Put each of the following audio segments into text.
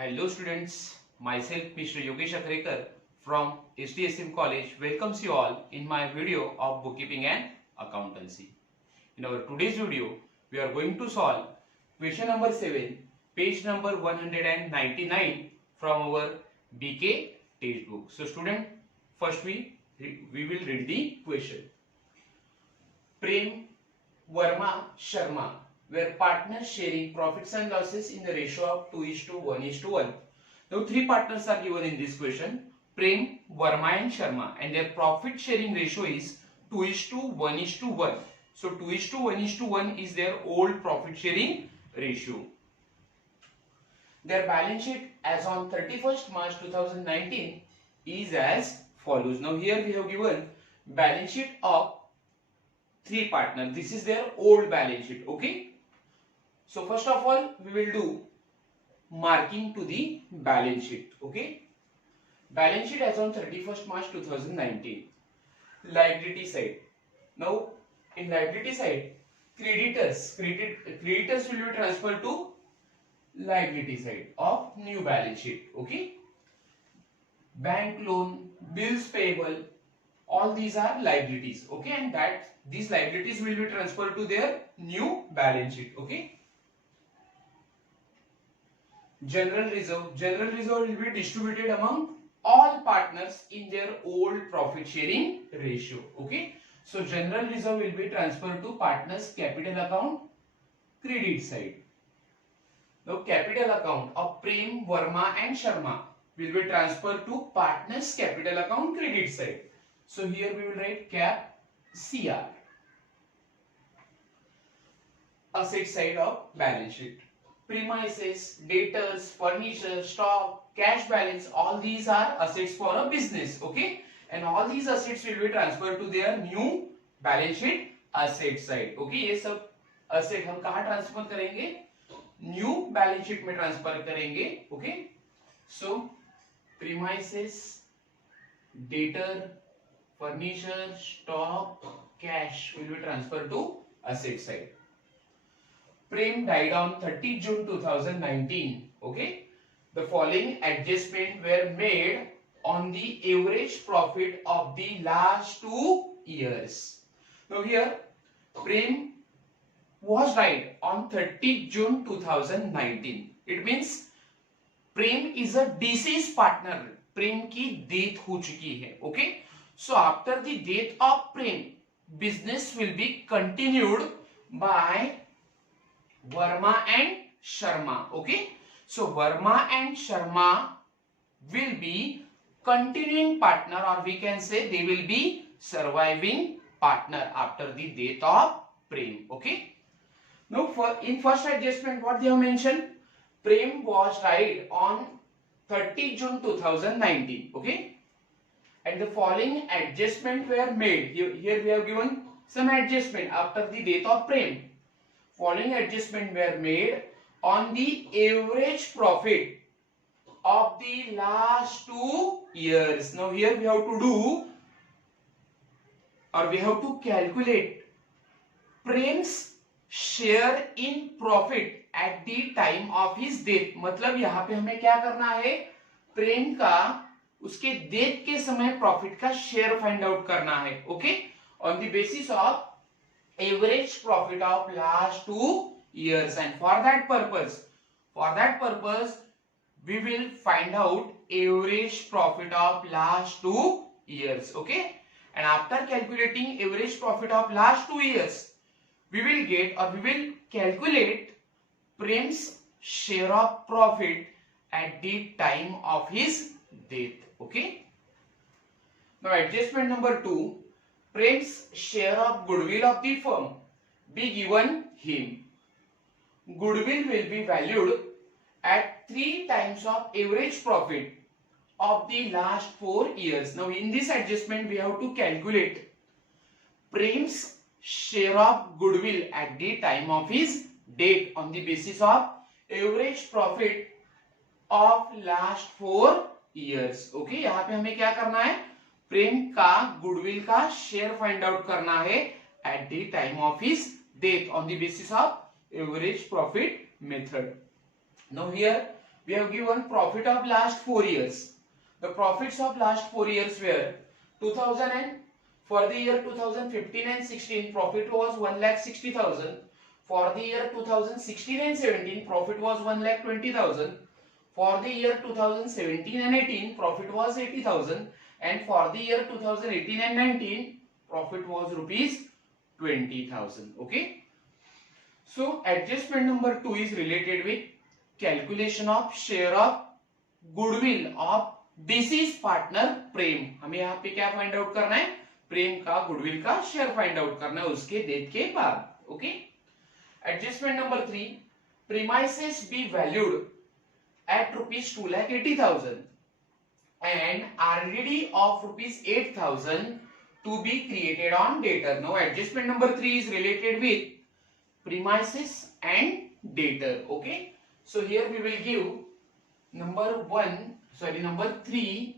Hello students, myself Mr. Yogesh Akrekar from SDSM College welcomes you all in my video of bookkeeping and accountancy. In our today's video, we are going to solve question number 7, page number 199 from our BK textbook. So student, first we will read the question. Prem, Verma, Sharma were partners sharing profits and losses in the ratio of 2:1:1. Now three partners are given in this question, Prem, Verma and Sharma, and their profit sharing ratio is 2:1:1. So 2:1:1 is their old profit sharing ratio. Their balance sheet as on 31st March 2019 is as follows. Now here we have given balance sheet of three partners. This is their old balance sheet. Okay. So first of all, we will do marking to the balance sheet. Okay. Balance sheet as on 31st March 2019. Liability side. Now in liability side, creditors will be transferred to liability side of new balance sheet. Okay. Bank loan, bills payable, all these are liabilities. Okay, and that these liabilities will be transferred to their new balance sheet. Okay. General reserve will be distributed among all partners in their old profit sharing ratio. Okay. So general reserve will be transferred to partners capital account credit side. Now capital account of Prem, Verma and Sharma will be transferred to partners capital account credit side. So here we will write cap CR. Asset side of balance sheet. Premises, debtors, furniture, stock, cash balance, all these are assets for a business. Okay, and all these assets will be transferred to their new balance sheet asset side. Okay, ये सब asset हम कहाँ transfer करेंगे? New balance sheet में transfer करेंगे. Okay, so premises, debtor, furniture, stock, cash will be transferred to asset side. Prem died on 30 June 2019. Okay. The following adjustments were made on the average profit of the last 2 years. Now here, Prem was died on 30 June 2019. It means Prem is a deceased partner. Prem की death हो चुकी है. Okay. So after the death of Prem, business will be continued by Verma and Sharma. Okay. So Verma and Sharma will be continuing partner, or we can say they will be surviving partner after the death of Prem. Okay. Now in first adjustment, what they have mentioned, Prem was died on 30 June 2019. Okay. And the following adjustment were made. Here we have given some adjustment after the death of Prem. Following adjustment were made on the average profit of the last 2 years. Now here we have to do, or we have to calculate Prem's share in profit at the time of his death. मतलब यहाँ पे हमें क्या करना है, प्रेम का उसके death के समय प्रॉफिट का शेयर फाइंड आउट करना है. Okay, on the basis of average profit of last 2 years, and for that purpose we will find out average profit of last 2 years. Okay, and after calculating average profit of last 2 years, we will get, or we will calculate Prem's share of profit at the time of his death. Okay, now adjustment number 2, Prem's share of goodwill of the firm be given him. Goodwill will be valued at 3 times of average profit of the last 4 years. Now in this adjustment we have to calculate Prem's share of goodwill at the time of his death on the basis of average profit of last 4 years. Okay, यहाँ पे हमें क्या करना है, प्रेम का goodwill का share find out करना है at the time of his death on the basis of average profit method. Now here we have given profit of last 4 years. The profits of last 4 years were 2000 and for the year 2015 and 16 profit was 1,60,000. For the year 2016 and 17 profit was 1,20,000. For the year 2017 and 18 profit was 80,000, and for the year 2018 and 19 profit was rupees 20,000. Okay. So adjustment number 2 is related with calculation of share of goodwill of deceased partner प्रेम. हमें यहाँ पे क्या find out करना है? प्रेम का goodwill का share find out करना है उसके डेथ के बाद. Okay. Adjustment number 3, premises be valued at rupees 2,80,000 and RDD of rupees 8,000 to be created on dater. Now adjustment number 3 is related with premises and dater. Okay. So here we will give number 3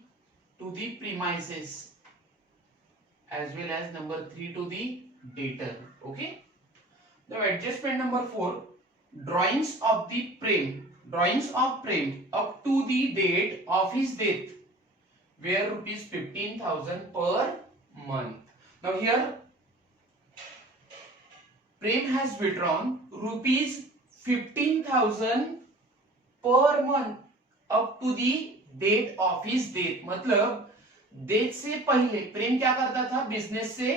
to the premises as well as number 3 to the dater. Okay. Now adjustment number 4, drawings of the Prem up to the date of his death were rupees 15,000 per month. Now here Prem has withdrawn rupees 15,000 per month up to the date of his death. मतलब death से पहले प्रेम क्या करता था? Business से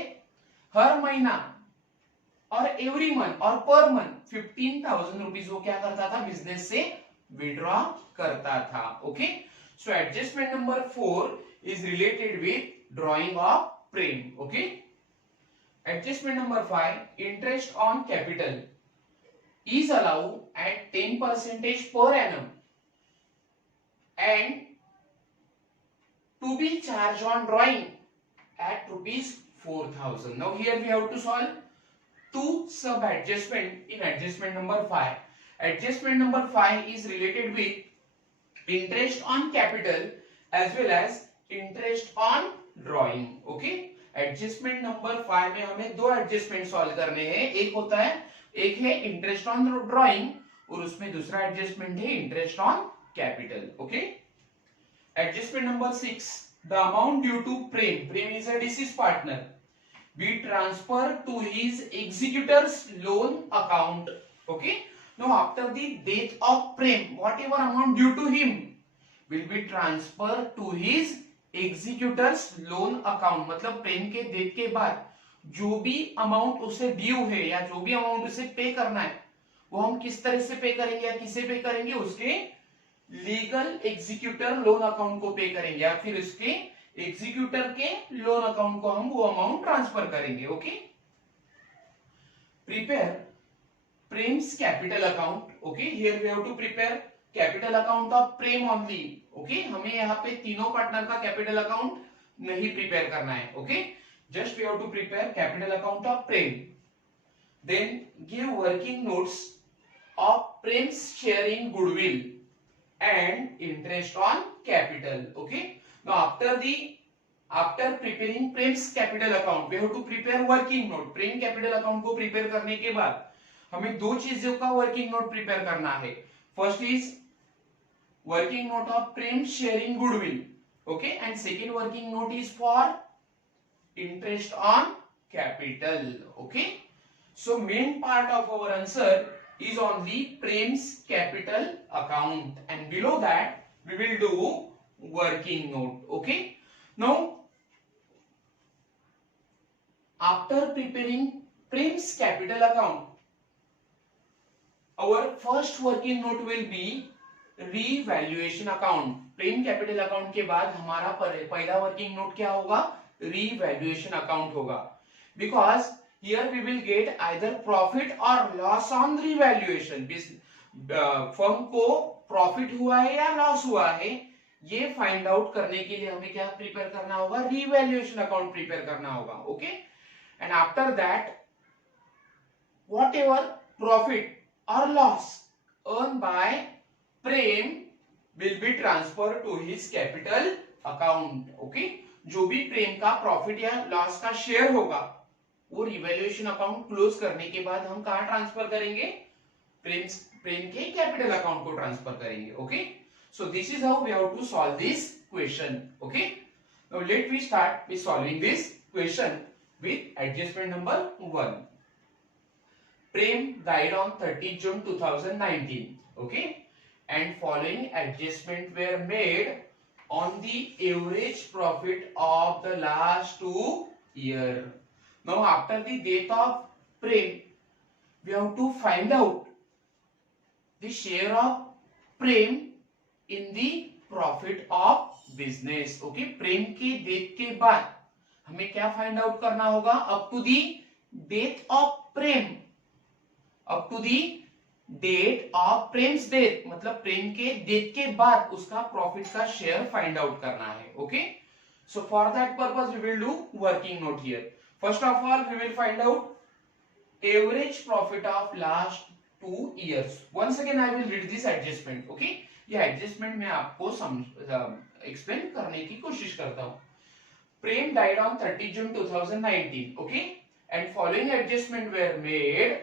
हर महीना और every month और पर मंथ 15,000 रुपीज वो क्या करता था? बिजनेस से विड्रॉ करता था. Okay. So adjustment number 4 is related with drawing of Prem. Okay. Adjustment number 5, interest on capital is allowed at 10% per annum and to be charged on drawing at rupees 4,000. Now here we have to solve two sub adjustment in adjustment number 5. Adjustment number 5 is related with interest on capital as well as interest on drawing. Okay. Adjustment number 5 में हमें दो adjustment solve करने हैं. एक है interest on drawing और उसमें दूसरा एडजस्टमेंट है interest on capital. Okay. Adjustment number 6, the amount due to Prem is a deceased partner be transfer to his executors loan account. Okay. Now after the death of Prem whatever amount due to him will be transfer to his executors loan account. मतलब प्रेम के death के बाद जो भी amount उसे due है या जो भी अमाउंट उसे पे करना है वो हम किस तरह से पे करेंगे या किसे पे करेंगे? उसके लीगल एग्जीक्यूटर लोन अकाउंट को पे करेंगे या फिर उसके एग्जीक्यूटर के लोन अकाउंट को हम वो अमाउंट ट्रांसफर करेंगे. Okay. Prepare Prem's capital account. Okay. Here we have to prepare capital account of Prem only. Okay. हमें यहाँ पे तीनों पार्टनर का कैपिटल अकाउंट नहीं प्रिपेयर करना है. Okay. Just we have to prepare capital account of Prem. Then give working notes of Prem's share in goodwill and interest on capital. Okay. Now after preparing Prem's capital account, we have to prepare working note. Prem capital account को prepare करने के बाद हमें दो चीजों का working note prepare करना है. First is working note of Prem's share in goodwill. Okay. And second working note is for interest on capital. Okay. So main part of our answer is only Prem's capital account and below that we will do working note. Okay. Now after preparing Prem's capital account, our first working note will be revaluation account. Prem capital account के बाद हमारा पहला working note क्या होगा? revaluation account होगा. Because here we will get either profit or loss on revaluation. Firm को profit हुआ है या लॉस हुआ है ये फाइंड आउट करने के लिए हमें क्या प्रिपेयर करना होगा? रिवैल्यूएशन अकाउंट प्रिपेयर करना होगा. Okay. And after that whatever profit और loss earn by Prem will be transfer to his capital account. Okay. जो भी प्रेम का प्रॉफिट या लॉस का शेयर होगा वो रिवैल्यूएशन अकाउंट क्लोज करने के बाद हम कहां ट्रांसफर करेंगे? प्रेम के कैपिटल अकाउंट को ट्रांसफर करेंगे. Okay. So this is how we have to solve this question. Okay. Now let we start with solving this question with adjustment number 1. Prem died on 30 June 2019. Okay. And following adjustment were made on the average profit of the last 2 years. Now after the death of Prem, we have to find out the share of Prem in the profit of business. Okay, Prem के death के बाद हमें क्या find out करना होगा? Up to the death of Prem, up to the date of Prem's death, मतलब प्रेम के death के बाद उसका प्रॉफिट का शेयर फाइंड आउट करना है. Okay, so for that purpose we will do working note here. First of all we will find out average profit of last 2 years. Once again I will read this adjustment. Okay, ये adjustment मैं आपको explain करने की कोशिश करता हूं. Prem died on 30 June 2019. Okay, and following adjustment were made.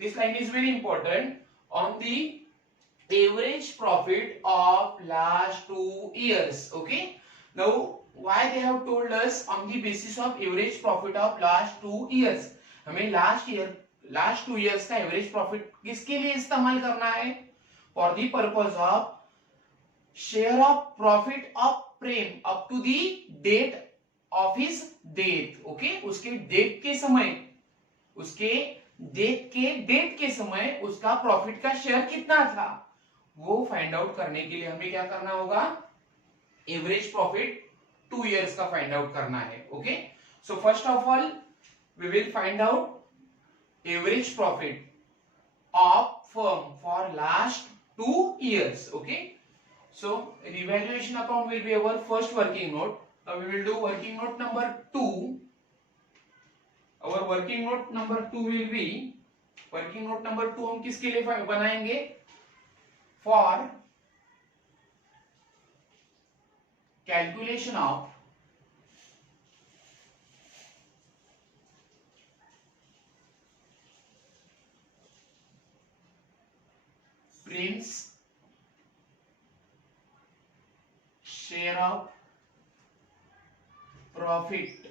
This line is very important. On the average profit of last 2 years. Okay, now why they have told us on the basis of average profit of last 2 years. हमें लास्ट 2 years का average profit किसके लिए इस्तेमाल करना है? For the purpose of share of profit of Prem up to the date of his death. Okay, उसके date के समय, उसके डेट के समय उसका प्रॉफिट का शेयर कितना था वो फाइंड आउट करने के लिए हमें क्या करना होगा? एवरेज प्रॉफिट 2 years का फाइंड आउट करना है. Okay, so first of all we will find out average profit of firm for last 2 years. Okay, so revaluation account will be our first working note. Now we will do working note number 2. Our working note number 2 will be, working note number 2 हम किसके लिए बनाएंगे? For calculation of Prem's share of profit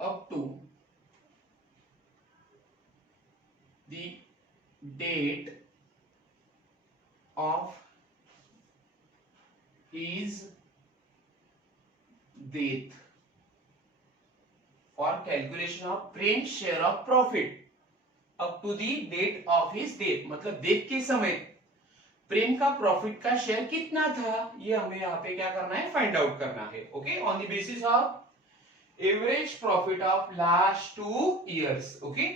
up to the date of his death. For calculation of Prem's share of profit up to the date of his death, मतलब death के समय प्रेम का profit का share कितना था ये हमें यहाँ पे क्या करना है? फाइंड आउट करना है. Okay, on the basis of average profit of last 2 years. Okay,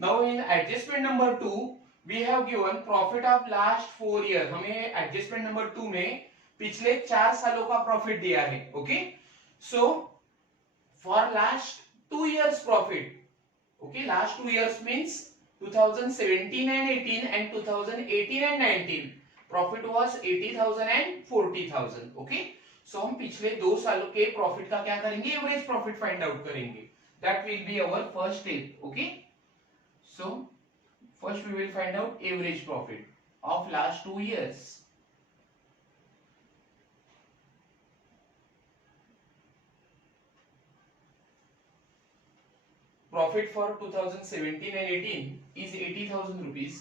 now in adjustment number 2 we have given profit of last 4 years. हमें एडजस्टमेंट नंबर 2 में पिछले 4 सालों का प्रॉफिट दिया है. Okay, so for last 2 years profit. Okay, last 2 years means 2017 and 18 and 2018 and 19 profit was 80,000 and 40,000. Okay, so हम पिछले 2 सालों के प्रॉफिट का क्या करेंगे? एवरेज प्रॉफिट फाइंड आउट करेंगे. That will be our first step. Okay, so first we will find out average profit of last 2 years. Profit for 2017 and 18 is 80,000 rupees.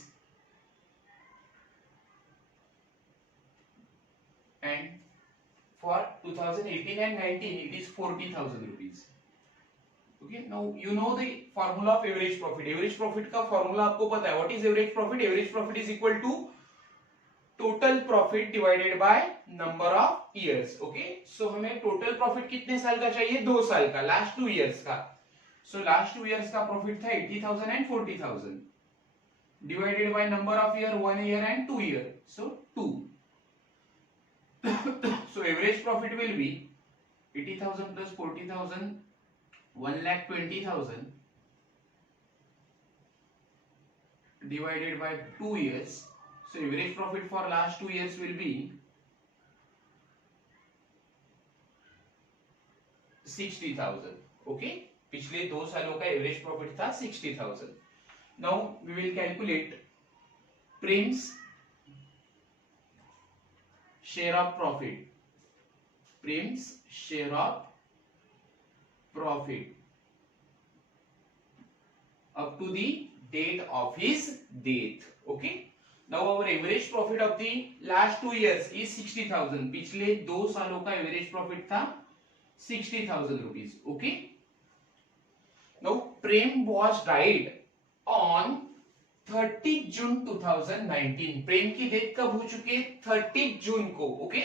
And for 2018 and 19 it is 40,000 rupees. Okay, now you know the formula of average profit. Average profit का formula आपको पता है. What is average profit? Average profit is equal to total profit divided by number of years. Okay, so हमें total profit कितने साल का चाहिए? 2 साल का, last 2 years का. So last 2 years का प्रॉफिट था 80,000 and 40,000 divided by number of year 1 year and 2 year. So 2. So average profit will be 80,000 plus 40,000, 1,20,000 divided by 2 years. So average profit for last 2 years will be 60,000. Okay, पिछले 2 सालों का average profit था 60,000. Now we will calculate Prem's share of profit, Prem's share of profit up to the date of his death. Okay, now our average profit of the last 2 years is 60,000. पिछले 2 सालों का average profit था 60,000 rupees. Okay, now Prem was died on 30 June 2019. प्रेम की death कब हो चुकी है? 30 जून को. ओके,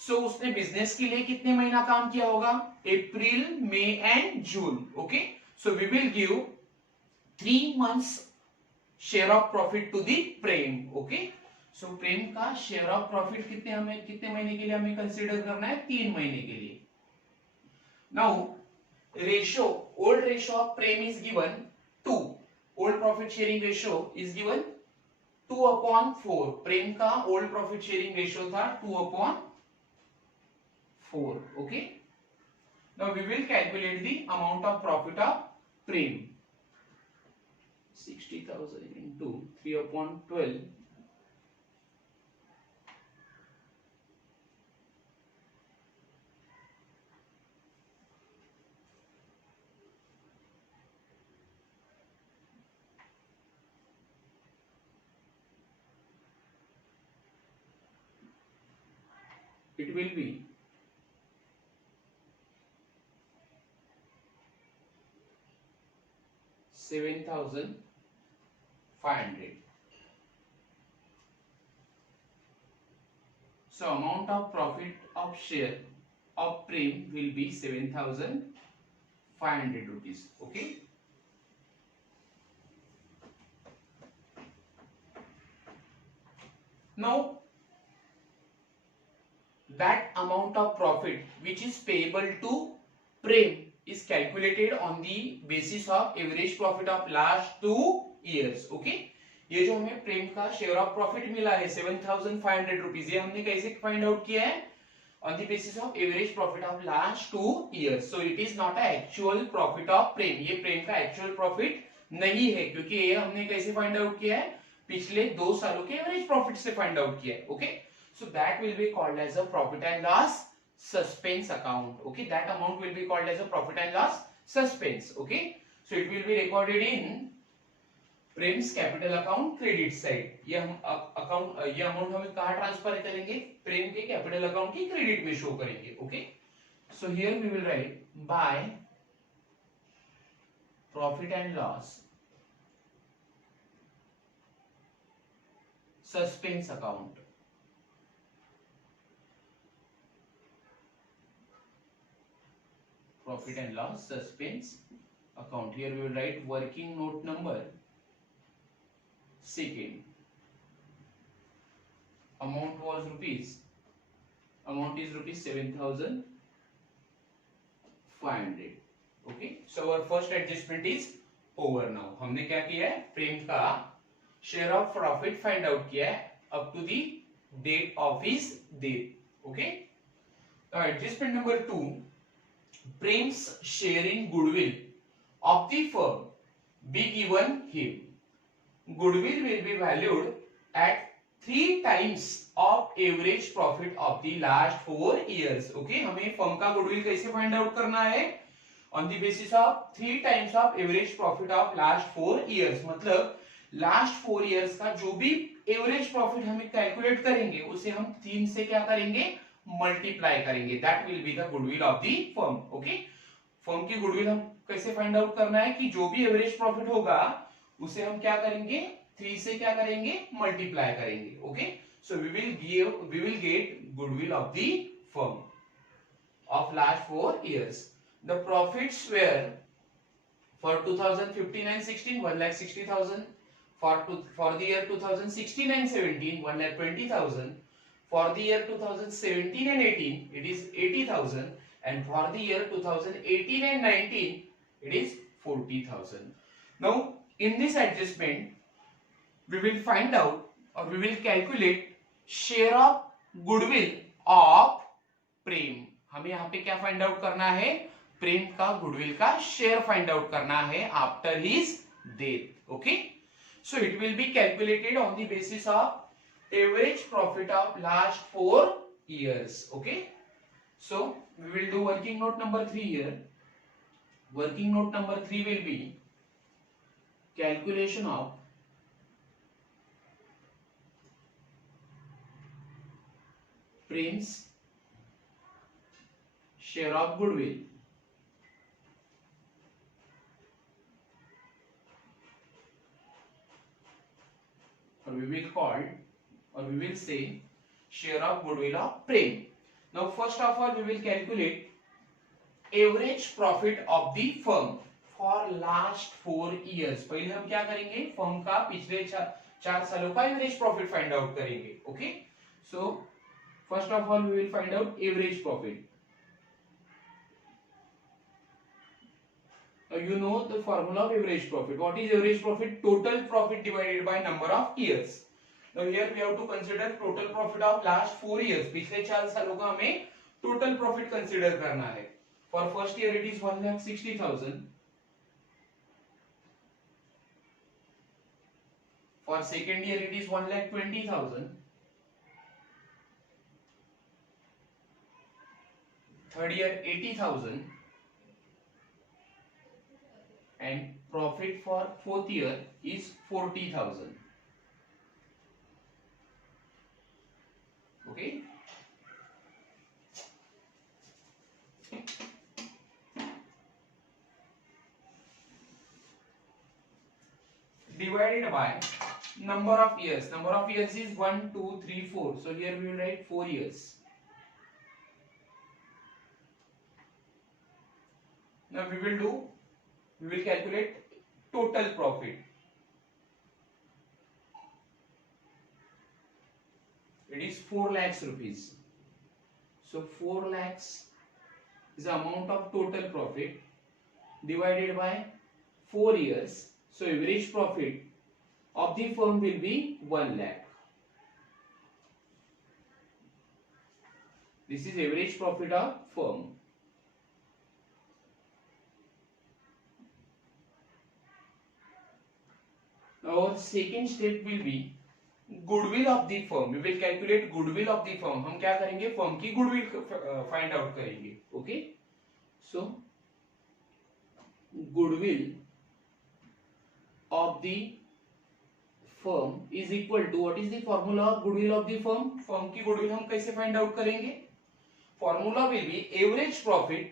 सो उसने बिजनेस के लिए कितने महीना काम किया होगा? April, May and June. Okay, so we will give 3 months share of profit to the Prem. Okay, so Prem का शेयर ऑफ प्रॉफिट कितने महीने के लिए हमें कंसीडर करना है? 3 महीने के लिए. Now ratio, old ratio of Prem is given 2. Old profit sharing ratio is given 2/4. Prem का ओल्ड प्रॉफिट शेयरिंग रेशियो था 2/4. Okay, now we will calculate the amount of profit of Prem. 60,000 into 3/12. It will be 7,500. So amount of profit of share of Prem will be 7,500 rupees. Okay. Now that amount of profit which is payable to Prem is calculated on the basis of average profit of last 2 years. Okay, ये जो हमें प्रेम का share of profit मिला है 7,500 rupees, ये हमने कैसे find out किया है? On the basis of average profit of last 2 years. So it is not a actual profit of Prem. ये प्रेम का एक्चुअल प्रॉफिट नहीं है, क्योंकि ये हमने कैसे फाइंड आउट किया है? पिछले 2 सालों के एवरेज प्रॉफिट से फाइंड आउट किया है. Okay, so that will be called as a profit and loss suspense account. Okay, that amount will be called as a profit and loss suspense. Okay, so it will be recorded in Prem's capital account credit side. ये हम ये amount हम कहाँ transfer करेंगे? प्रेम के capital account की credit में show करेंगे. Okay, so here we will write by profit and loss suspense account. Profit and loss suspense account. Here we will write working note number second. Amount was rupees. Amount is rupees 7,500. Okay. So our first adjustment is over now. हमने क्या किया है? प्रेम का share of profit find out किया है up to the date of his death. Okay. Now adjustment number 2. Prem's share in goodwill of the firm be given him. Goodwill will be valued at 3 times of average profit of the last 4 years. Okay, हमें firm का goodwill कैसे find out करना है? On the basis of 3 times of average profit of last 4 years. मतलब last 4 years का जो भी average profit हमें कैलकुलेट करेंगे उसे हम 3 से क्या करेंगे? मल्टीप्लाई करेंगे. That will be the goodwill of the firm. Okay, firm की गुडविल हम कैसे फाइंड आउट करना है? कि जो भी एवरेज प्रॉफिट होगा उसे हम क्या करेंगे? 3 से क्या करेंगे? मल्टीप्लाई करेंगे. Okay, so we will get goodwill of the firm of last 4 years. The profits were for 2015 and 16 1,60,000. For the year 2016 and 17 1,20,000. For the year 2017 and 18 it is 80,000, and for the year 2018 and 19 it is 40,000. Now in this adjustment we will find out or we will calculate share of goodwill of Prem. हमें यहाँ पे क्या find out करना है? प्रेम का goodwill का share find out करना है after his death. Okay, so it will be calculated on the basis of average profit of last 4 years. Okay, so we will do working note number 3 here. Working note number 3 will be calculation of Prem's share of goodwill, or we will call, or we will say share of goodwill of Prem. Now first of all we will calculate average profit of the firm for last 4 years. पहले हम क्या करेंगे, firm का पिछले 4 सालों का average profit find out करेंगे. Okay, so first of all we will find out average profit. You know the formula of average profit. What is average profit? Total profit divided by number of years. Now here we have to consider total profit of last 4 years. पिछले 4 सालों का हमें total profit consider करना है. For first year it is 1,60,000. For second year it is 1,20,000. Third year 80,000. And profit for fourth year is 40,000. Okay. Divided by number of years. Number of years is 1, 2, 3, 4. So here we will write 4 years. Now we will calculate total profit. It is 4 lakhs rupees. So 4 lakhs is the amount of total profit divided by 4 years. So average profit of the firm will be 1 lakh. This is average profit of firm. Our second step will be goodwill of the firm. We will calculate goodwill of the firm. हम क्या करेंगे, firm की goodwill find out करेंगे. Okay, so goodwill of the firm is equal to, what is the formula of goodwill of the firm? Firm की goodwill हम कैसे find out करेंगे? Formula will be average profit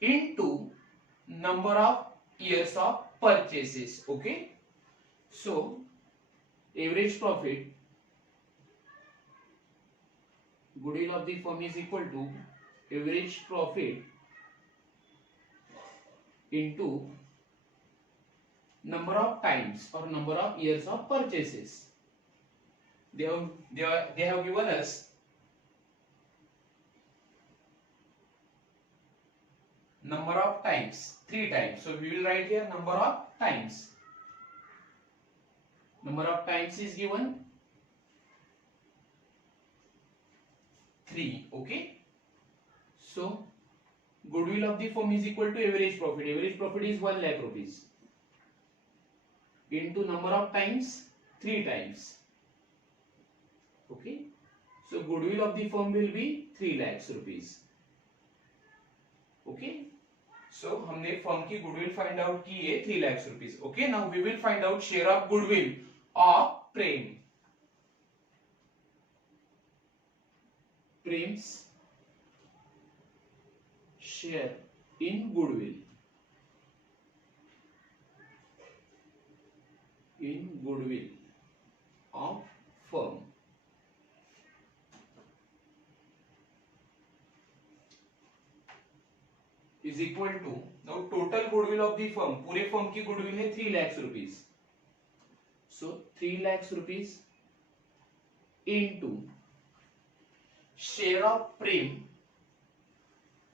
into number of years of purchases. Okay. So average profit, goodwill of the firm is equal to average profit into number of times or number of years of purchases. They have given us number of times, 3 times. So we will write here number of times. Number of times is given 3. Okay, so goodwill of the firm is equal to average profit. Average profit is 1 lakh rupees into number of times 3 times. Okay, so goodwill of the firm will be 3 lakhs rupees. Okay, so हमने firm की goodwill find out की है 3 lakhs rupees. Okay, now we will find out share of goodwill of Prem. Prem's share in goodwill. In goodwill of firm. Is equal to, now total goodwill of the firm, पूरे firm की goodwill है 3 lakhs rupees. So 3 lakhs rupees into share of Prem.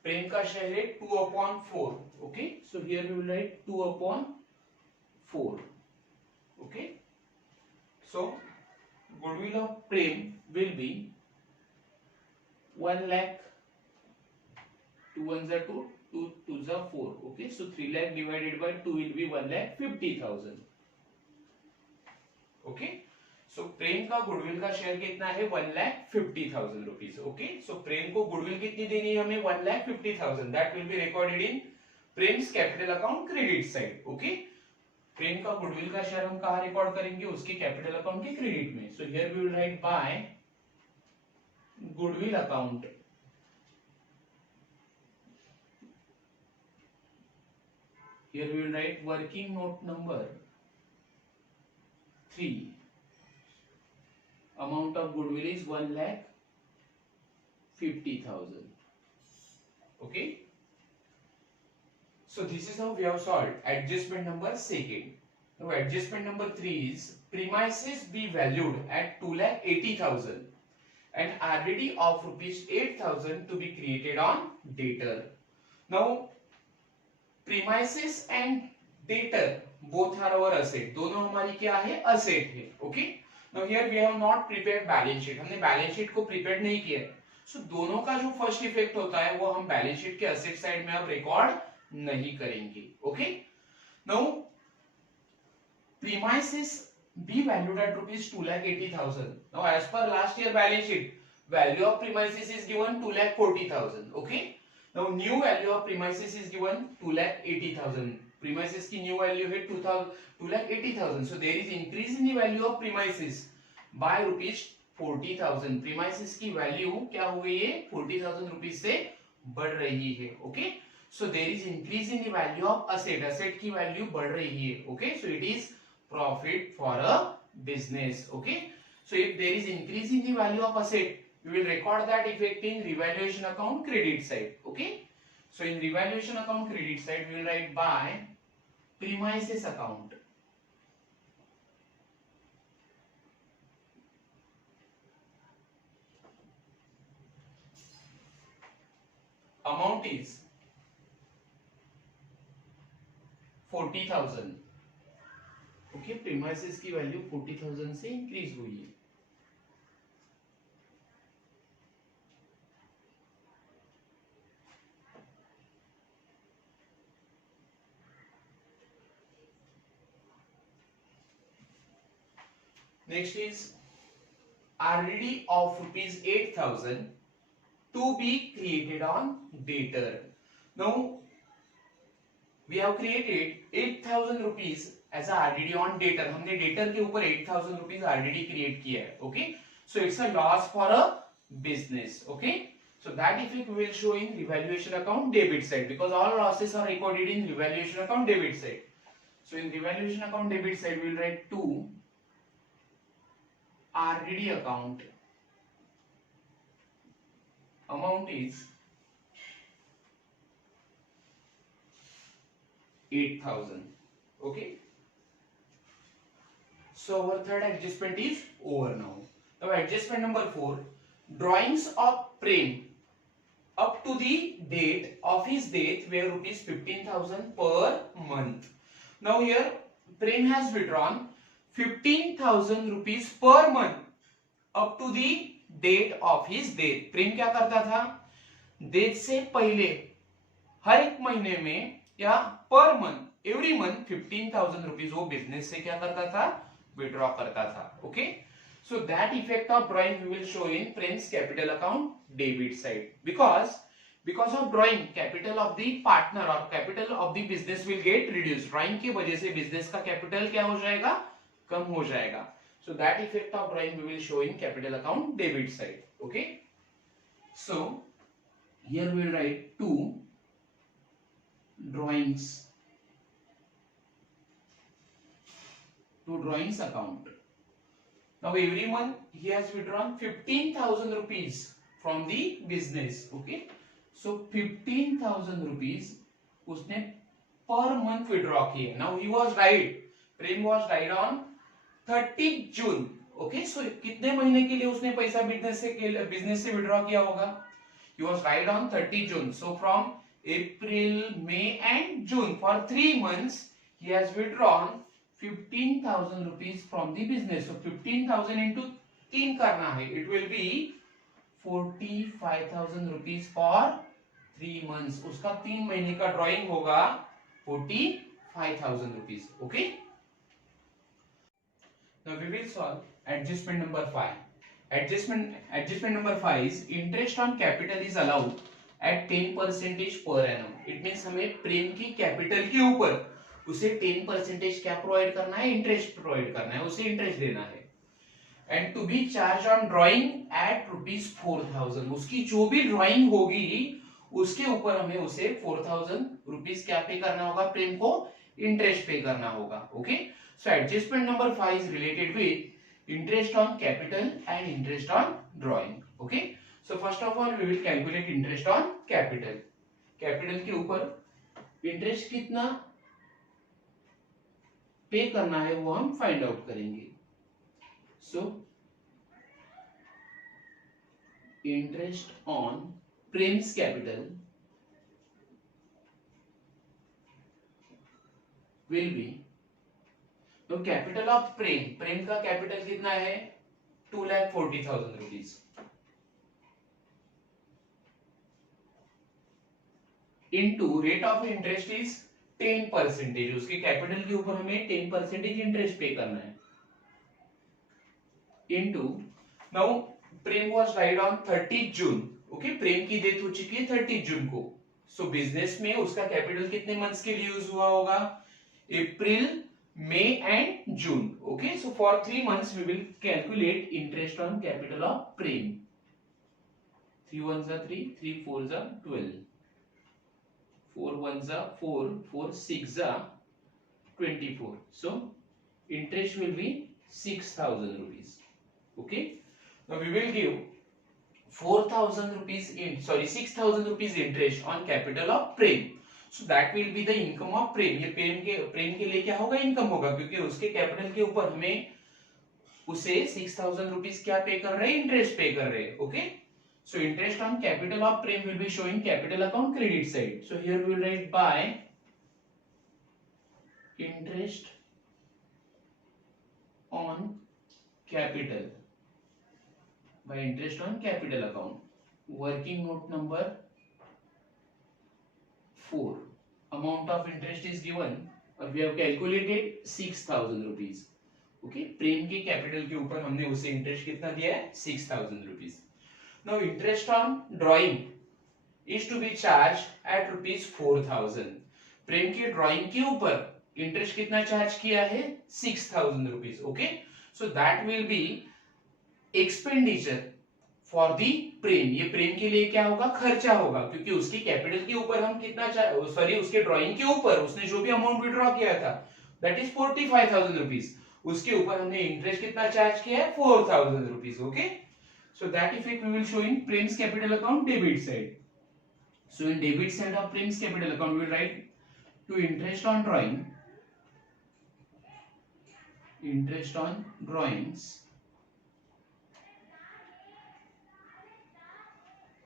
Prem का share है 2/4. Okay, so here we will write 2/4. Okay, so goodwill of Prem will be 1 lakh. 2 ones are 2, 2 twos are 4. Okay, so 3 lakh divided by 2 will be 1,50,000. Okay, सो प्रेम का goodwill का share कितना है 1,50,000 rupees. Okay, so प्रेम को goodwill कितनी देनी है हमें 1,50,000. That will be recorded in Prem's capital account credit side. Okay, Prem का गुडविल का शेयर हम कहाँ रिकॉर्ड करेंगे, उसके कैपिटल अकाउंट के क्रेडिट में. So here we will write by goodwill account. Here we will write working note number 3. Amount of goodwill is 1,50,000. Okay. So this is how we have solved adjustment number second. Now adjustment number 3 is premises be valued at 2,80,000 and RDD of rupees 8,000 to be created on debtor. Now premises and debtor both are our asset. दोनों हमारी क्या है, asset है. Okay. Now here we have not prepared balance sheet. हमने balance sheet को prepared नहीं किया. So दोनों का जो first effect होता है वो हम balance sheet के asset side में अब record नहीं करेंगे. Okay. Now premises be valued at rupees 2,80,000. Now as per last year balance sheet, value of premises is given 2,40,000. Okay. Now new value of premises is given 2,80,000. Premises की new value है 2,80,000. So there is increase in the value of premises by rupees 40,000. Premises की value क्या हो गई है, 40,000 rupees से बढ़ रही है. Okay. So there is increase in the value of asset. Asset की value बढ़ रही है. Okay. So it is profit for a business. Okay. So if there is increase in the value of asset, we will record that effect in revaluation account credit side. Okay. So in revaluation account credit side, we will write by premises account. Amount is 40,000. Okay, premises की value 40,000 से increase हुई है. Next is RDD of rupees 8,000 to be created on debtor. Now we have created 8,000 rupees as a RDD on debtor. हमने debtor के ऊपर 8,000 rupees RDD create किया है. Okay, so it's a loss for a business. Okay, so that effect we will show in revaluation account debit side because all losses are recorded in revaluation account debit side. So in revaluation account debit side we will write 2 RDD account. Amount is 8,000. Okay. So our third adjustment is over now. Now adjustment number 4. Drawings of Prem up to the date of his death were rupees 15,000 per month. Now here Prem has withdrawn 15,000 rupees per month up to the date of his death. प्रेम क्या करता था, death से पहले हर एक महीने में या पर मंथ एवरी मंथ 15,000 रुपीज वो बिजनेस से क्या करता था, विड्रॉ करता था. Okay, so that effect of drawing we will show in Prem's capital account debit side because of drawing capital of the partner or capital of the business will get reduced. Drawing की वजह से business का capital क्या हो जाएगा, कम हो जाएगा. So that effect of drawing we will show in capital account debit side. Okay. So here we will write 2 drawings account. Now every month he has withdrawn 15,000 rupees from the business. Okay. So 15,000 rupees उसने per month withdraw किए. Now he was died. Prem was died on 30 June. Okay, so कितने महीने के लिए उसने पैसा business से withdraw किया होगा, he was died on 30 June. So from April, May and June for 3 months he has withdrawn 15,000 rupees from the business. So 15,000 into 3 करना है, it will be 45,000 rupees for 3 months. उसका 3 महीने का ड्रॉइंग होगा 45,000 rupees. Okay. Now we will solve adjustment number 5. Adjustment number 5 is interest on capital is allowed at 10% per annum. It means हमें प्रेम की capital के ऊपर उसे 10% क्या प्रोवाइड करना है, इंटरेस्ट प्रोवाइड करना है, उसे इंटरेस्ट देना है. And to be charge on drawing at ₹4,000. उसकी जो भी ड्राइंग होगी उसके ऊपर हमें उसे 4,000 रुपीज क्या पे करना होगा, प्रेम को इंटरेस्ट पे करना होगा. Okay, so adjustment number 5 is related with interest on capital and interest on drawing. Okay, so first of all we will calculate interest on capital. Capital के ऊपर इंटरेस्ट कितना पे करना है वो हम फाइंड आउट करेंगे. सो interest on Prem's capital will be, तो कैपिटल ऑफ प्रेम का कैपिटल कितना है, 2,40,000 rupees into rate of interest is 10%. उसके कैपिटल के ऊपर हमें 10% इंटरेस्ट पे करना है. Into, now Prem was died on 30 June. Okay, Prem की डेथ हो चुकी है 30 जून को. सो बिजनेस में उसका कैपिटल कितने मंथ्स के लिए यूज हुआ होगा, अप्रैल, May and June. Okay, so for 3 months we will calculate interest on capital of Prem. 3 ones are 3, 3 fours are 12, 4 ones are 4, 4 6 are 24. So interest will be 6,000 rupees. Okay, now we will give 4,000 rupees in, sorry, 6,000 rupees interest on capital of Prem. So that will be the income of प्रेम. ये प्रेम के लिए क्या होगा, income होगा, क्योंकि उसके capital के ऊपर हमें उसे 6,000 रुपीज क्या पे कर रहे हैं, इंटरेस्ट पे कर रहे हैं. Okay, so interest on capital of Prem will be showing capital account credit side. So here we will write by interest on capital, by interest on capital account. Working note number 4. Amount of interest is given और we have calculated 6,000 rupees. Okay, प्रेम के capital के ऊपर हमने उसे interest कितना दिया है, 6,000 rupees. Now interest on drawing is to be charged at ₹4,000. प्रेम के ड्राइंग के ऊपर इंटरेस्ट कितना चार्ज किया है, 6,000 rupees. Okay, so that will be expenditure for the Prem. ये प्रेम के लिए क्या होगा, खर्चा होगा, क्योंकि उसकी कैपिटल के ऊपर हम कितना, सॉरी उसके ड्राइंग के ऊपर उसने जो भी अमाउंट विड्रॉ किया था दैट इज 45,000 रुपीज. उसके ऊपर हमने इंटरेस्ट कितना चार्ज किया है, 4,000 rupees. Okay, so that effect we will show in Prem's capital account debit side. So in debit side of Prem's capital account we will write to interest on drawing, interest on drawings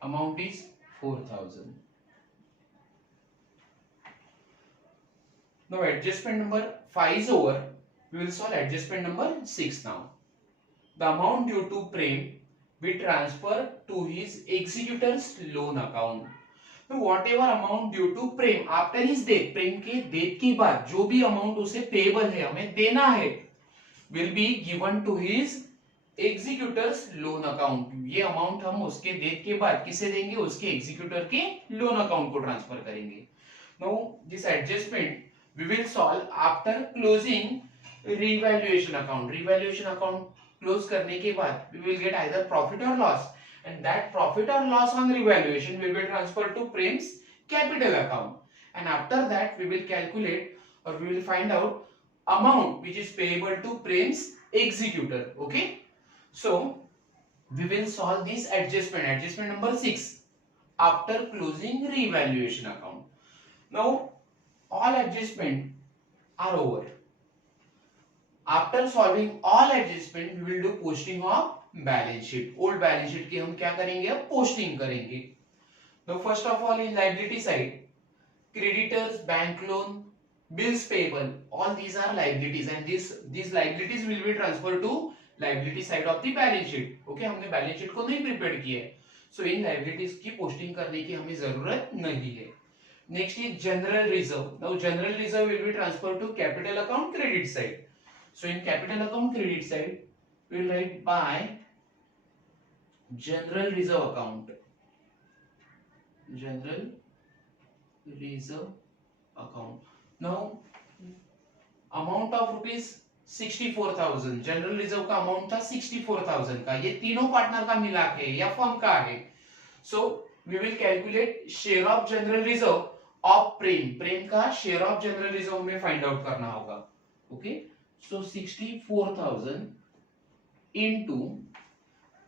amount is 4,000. Now adjustment number 5 is over. We will solve adjustment number 6 now. The amount due to Prem we transfer to his executor's loan account. So whatever amount due to Prem after his death, प्रेम के death के बाद जो भी amount उसे payable है, हमें देना है, will be given to his executors loan account. ये अमाउंट हम उसके डेथ के बाद किसे देंगे, उसके एग्जीक्यूटर के लोन अकाउंट को ट्रांसफर करेंगे. Now this adjustment we will solve after closing revaluation account. Revaluation account close करने के बाद we will get either profit और लॉस, एंड दैट प्रॉफिट और loss on revaluation will be transferred to Prem's capital account. And after that we will calculate और we will find out amount which is payable to Prem's executor. Okay, so we will solve this adjustment number 6 after closing revaluation account. Now all adjustment are over. After solving all adjustment we will do posting of balance sheet. Old balance sheet की हम क्या करेंगे, अब posting करेंगे. Now first of all in liability side, creditors, bank loan, bills payable, all these are liabilities and these liabilities will be transferred to liability side of the balance sheet. Okay, हमने balance sheet को नहीं prepare किया है, so इन liabilities की posting करने की हमें जरूरत नहीं है. Next is general reserve. Now general reserve will be transferred to capital account credit side. So in capital account credit side, we will write by general reserve account. General reserve account. Now amount of rupees 64,000, general reserve का amount था 64,000 का, ये तीनों partner का मिला के या firm का है. So we will calculate share of general reserve of Prem का शेयर ऑफ जनरल रिजर्व में फाइंड आउट करना होगा. Okay, so 64,000 into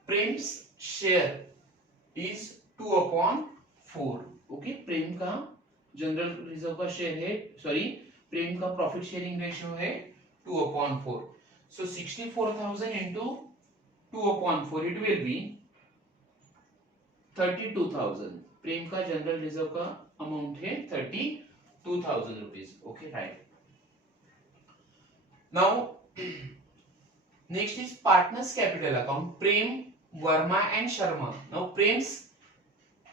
Prem's share is 2/4. Okay, Prem का जनरल रिजर्व का शेयर है, सॉरी प्रेम का प्रॉफिट शेयरिंग रेशियो है 2/4. So 64,000 into 2/4 it will be 32,000. Prem का जनरल रिजर्व का अमाउंट है 32,000 rupees. Okay, right. Now next is partners capital account. Prem, Verma and Sharma. Now Prem's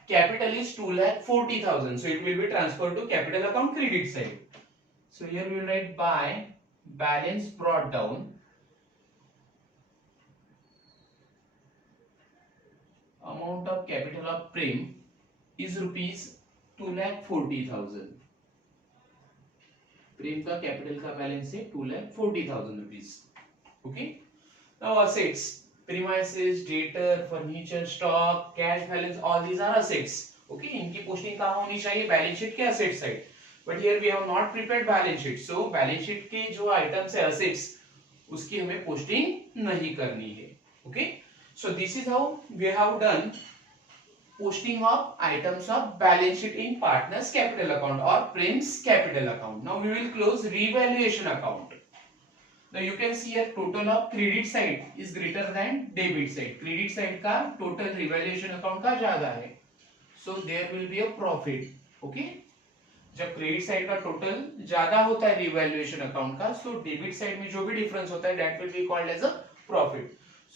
capital is 2,40,000, so it will be transferred to capital account credit side. So here we will write by balance brought down, amount of capital of Prem is rupees 2,40,000. प्रेम का capital का balance है 2,40,000 rupees. Okay, now assets, premises, debtor, furniture, stock, cash balance, all these are assets. Okay, इनकी posting कहाँ होनी चाहिए? Balance sheet के asset side. But here we have not prepared balance sheet, so balance sheet के जो items है assets, उसकी हमें पोस्टिंग नहीं करनी है. Okay, so this is how we have done posting of items of balance sheet in partners capital account or Prem's capital account. Now we will close revaluation account. Now you can see here total of credit side is greater than debit side. Credit side का total revaluation account का ज्यादा है, so there will be a profit. Okay, जब credit side का total ज्यादा होता है revaluation account का, so debit side में जो भी difference होता है that will be called as a profit.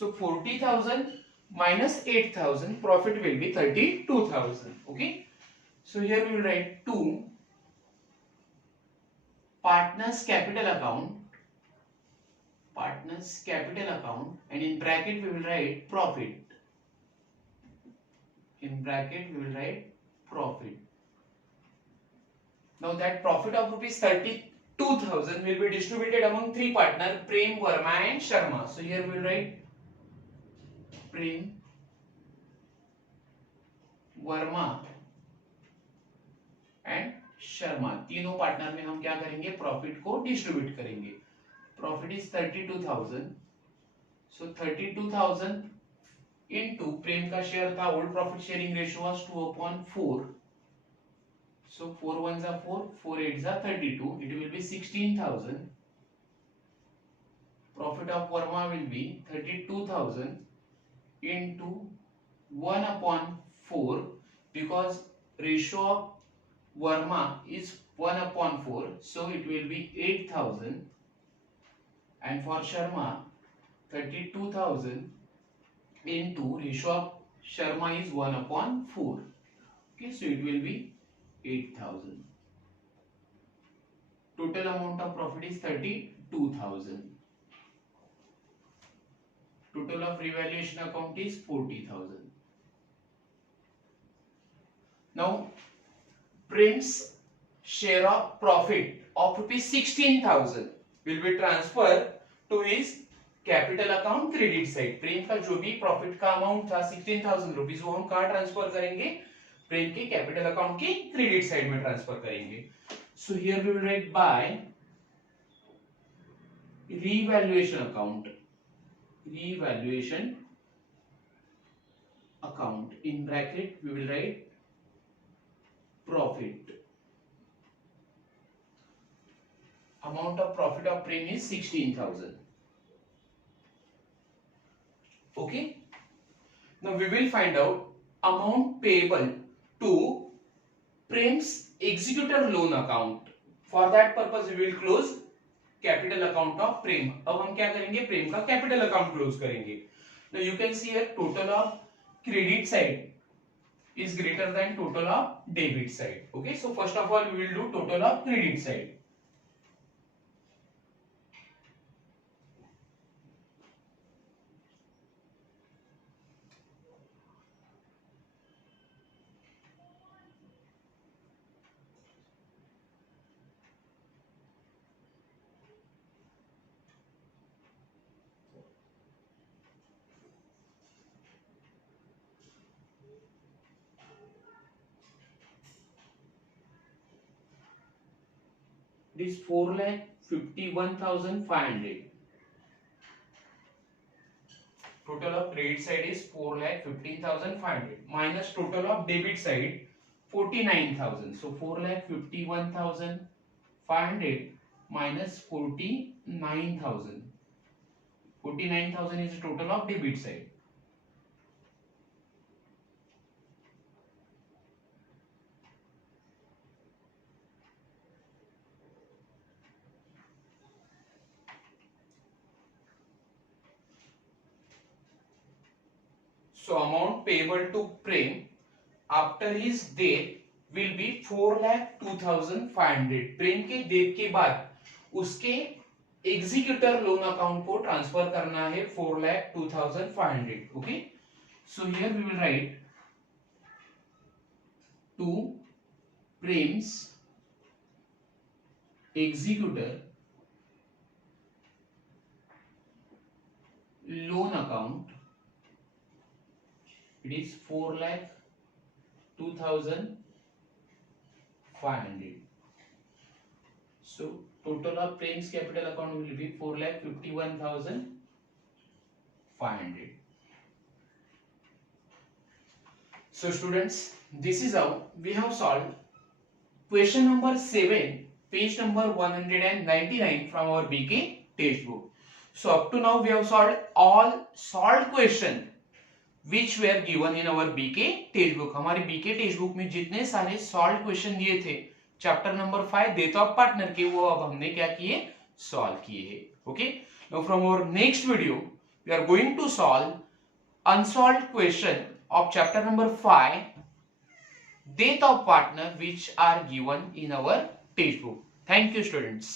So 40,000 minus 8,000, profit will be 32,000. Okay, so here we will write to partners capital account, partners capital account, and in bracket we will write profit. In bracket we will write profit. Now that profit of rupees 32,000 will be distributed among three partners, Prem, Verma and Sharma. So here we will write Prem, Verma and Sharma. तीनों partner में हम क्या करेंगे? Profit को distribute करेंगे. Profit is 32,000. So 32,000 into प्रेम का share था, old profit sharing ratio was 2/4. So 4 ones are 4, 4 8s are 32. It will be 16,000. Profit of Verma will be 32,000 into 1/4, because ratio of Verma is 1/4, so it will be 8,000. And for Sharma 32,000 into ratio of Sharma is 1/4. Okay, so it will be 8,000. Total amount of profit is 32,000. Total of revaluation account is 40,000. Now Prem's share of profit of rupees 16,000 will be transferred to his capital account credit side. Prem का जो भी profit का amount था 16,000 rupees, वो हम कहाँ transfer करेंगे? प्रेम के कैपिटल अकाउंट की क्रेडिट साइड में ट्रांसफर करेंगे. So here we will write by revaluation account. Revaluation account in bracket we will write profit. Amount of profit of Prem is 16,000. Okay, now we will find out amount payable to Prem's executor loan account. For that purpose we will close capital account of Prem. अब हम क्या करेंगे? प्रेम का capital account close करेंगे. Now you can see here total of credit side is greater than total of debit side. Okay, so first of all we will do total of credit side. It is 4,51,500. Total of credit side is 4,15,500 minus total of debit side 49,000. So 4,51,500 minus 49,000. 49,000 is the total of debit side. So amount payable to Prem after his death will be 4,02,500. Prem के death के बाद उसके executor loan account को transfer करना है 4,02,500. Okay, so here we will write to Prem's executor loan account. It is 4,02,500. So total of Prem's capital account will be 4,51,500. So students, this is how we have solved question number 7, page number 199 from our BK textbook. So up to now we have solved all solved question which were given in our BK textbook. हमारे BK textbook में जितने सारे solved question दिए थे chapter number 5 death of partner के, वो अब हमने क्या किए, सॉल्व किए हैं. Okay, now from our next video we are going to solve unsolved question of chapter number 5 death of partner which are given in our textbook. Thank you students.